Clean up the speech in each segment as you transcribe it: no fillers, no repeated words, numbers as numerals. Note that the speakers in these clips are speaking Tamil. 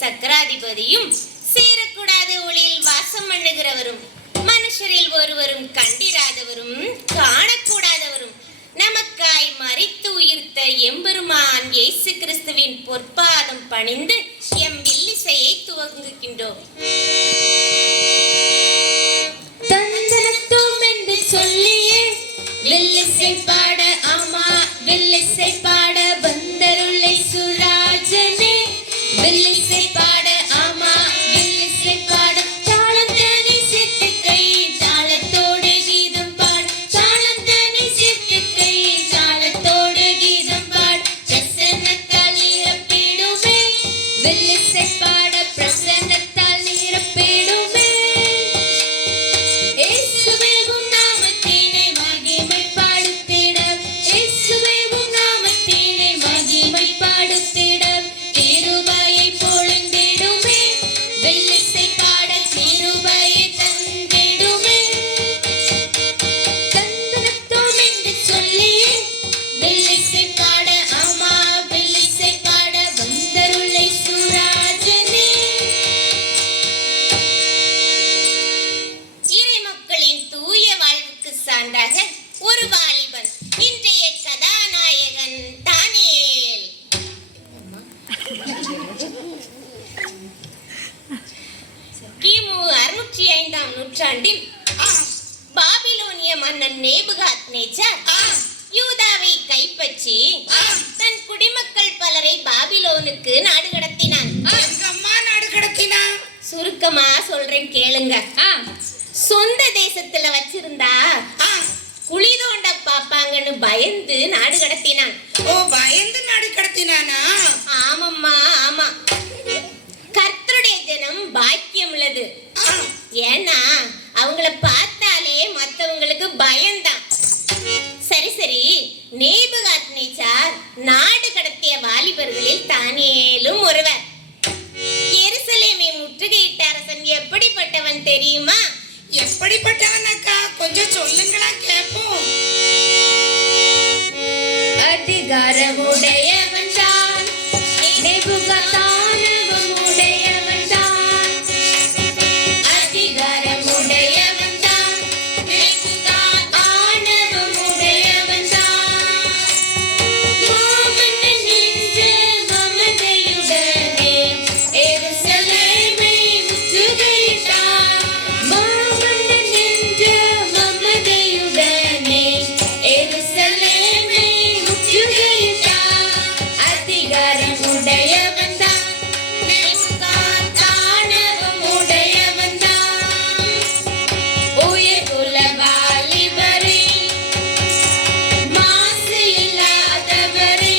சக்கராதிபதியும் சேரக்கூடாத ஒளியில் வாசம் பண்ணுகிறவரும் மனுஷரில் ஒருவரும் கண்டிராதவரும் காணக்கூடாதவரும் நமக்காய் மரித்து உயிர்த்த எம்பெருமான் இயேசு கிறிஸ்துவின் பொற்பாதம் பணிந்து எம் வில்லிசையை துவங்குகின்றோம். தந்தனத்தும் என்று சொல்லியே வில்லிசை பாட, ஆமா வில்லிசை பாட வந்தருளை சுராஜனே. வில்லிசை பாட, ஆமா வில்லிசை பாட, தாளம் தனி சேர்த்து கை தாளத்தோடு கீதம் பாட, தாளம் தனி சேர்த்து கை தாளத்தோடு கீதம் பாட, பிரசன்னத்தால் நிரப்பிடுமே. வில்லிசை பாட பிரசன்னத்தால் நிரப்பிடுமே. ஒரு வாலிபன் இன்றைய கதாநாயகன் தானியேல். கிமு 605ஆம் நூற்றாண்டில் பாபிலோனிய மன்னன் நேபுகாத்நேச்சார் யூதாவை கைப்பற்றி தன் குடிமக்கள் பலரை பாபிலோனுக்கு நாடு கடத்தினான். சுருக்கமா சொல்றேன் கேளுங்க. சொந்த தேசத்துல வச்சிருந்தா குழி தோண்ட பாப்பாங்கன்னு பயந்து நாடு கடத்தினான். ஓ, பயந்து நாடு கடத்தினானா? ஆமாம்மா, ஆமா. கர்த்தருடைய ஜனம் பாக்கியம் உள்ளது. ஏன்னா அவங்கள பார்த்தாலே மற்றவங்களுக்கு பயம்தான். சரி சரி, நேபுகாத்நேச்சார் நாடு கடத்திய வாலிபர்களில் தானியேலும் ஒருவர். எருசலேமை முற்றுகையிட்ட அரசன் எப்படிப்பட்டவன் தெரியுமா? எப்படிப்பட்டவன் அக்கா? கொஞ்சம் சொல்லுங்களா கேட்போம். அதிகாரமுடையவன் தான் நேபுகாத்நேச்சார், உடையவன் தான். அதிகாரமுடையவன் தான் நேபுகாத்நேச்சார், உடையவன் தான். மாமன்னன் என்ற மமதையுடனே எருசலேமை முற்றுகையிட்டான். மாமன்னன் என்ற மமதையுடனே எருசலேமை முற்றுகையிட்டான். அதிகாரமுடையவன் தான் நேபுகாத்நேச்சார், உடையவன் தான். உயர்குல வாலிபரே, மாசு இல்லாதவரே,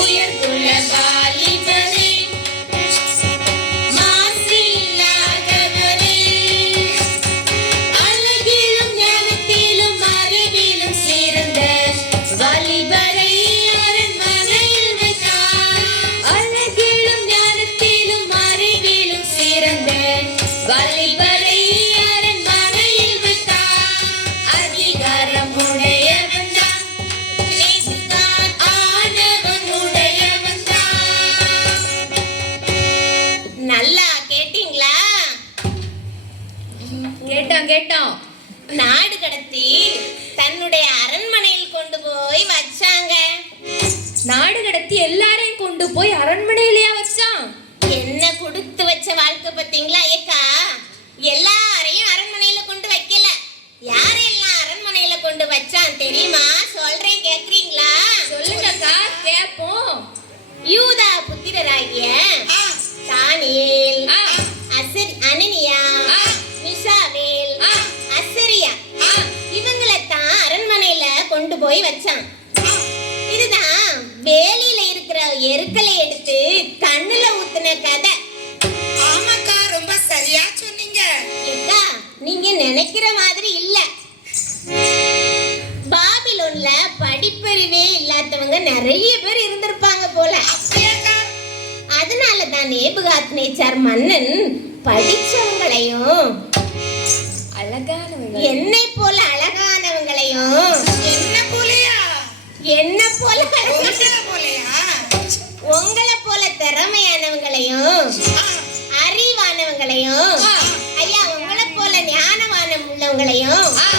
உயர்குல வாலிபரே, மாசு இல்லாதவரே, அழகிலும் ஞானத்திலும் அறிவிலும் சிறந்த வாலிபரை அரண்மனையில் வைத்தார். அழகிலும் ஞானத்திலும் அறிவிலும் சிறந்த வாலிபரை அரண்மனையில் வைத்தார். அதிகாரமுடையவன் தான் நேபுகாத்நேச்சார், உடையவன் தான். நல்லா கேட்டீங்களா? கேட்டோம். நாடு கடத்தி தன்னுடைய அரண்மனையில் கொண்டு போய் வச்சாங்க. நாடு கடத்தி எல்லாரையும் கொண்டு போய் அரண்மனையிலயா வச்சான்? என்ன கொடுத்து வச்ச வாழ்க்கை பார்த்தீங்களா ஏக்கா? எல்லாரையும் அரண்மனையில கொண்டு வைக்கல. யாரெல்லாம் அரண்மனையில கொண்டு வச்சான் தெரியுமா? சொல்றேன், கேக்குறீங்களா? சொல்லுங்கக்கா, கேப்போம். யூதா புத்திரராகிய தானியேல், அனனியா, மிசாவேல், அசரியா இவங்களை தான் அரண்மனையில கொண்டு போய் வச்சான். இதுதான் வேலியில இருக்கிற எருக்களை எடுத்து கண்ணுல ஊத்துன கதை. ஆமாக்கா, ரொம்ப சரியா சொன்னீங்க. ஏக்கா, நீங்க நினைக்கிற மாதிரி இல்ல. பாபிலோன்ல படிப்பறிவே இல்லாதவங்க நிறைய பேர் இருந்திருப்பாங்க போல. அப்படியாக்கா? அதனாலதான் நேபுகாத்நேச்சார் மன்னன் படிச்சவங்களையும் அழகானவங்க, என்னை போல அழகானவங்களையும், என்ன போலையா? என்ன போல உங்களை போலையா? உங்க உங்களை போல திறமையானவங்களையும் ஆ, அறிவானவங்களையும் ஆ. ஐயா உங்களை போல ஞானவானம் உள்ளவங்களையும் ஆ.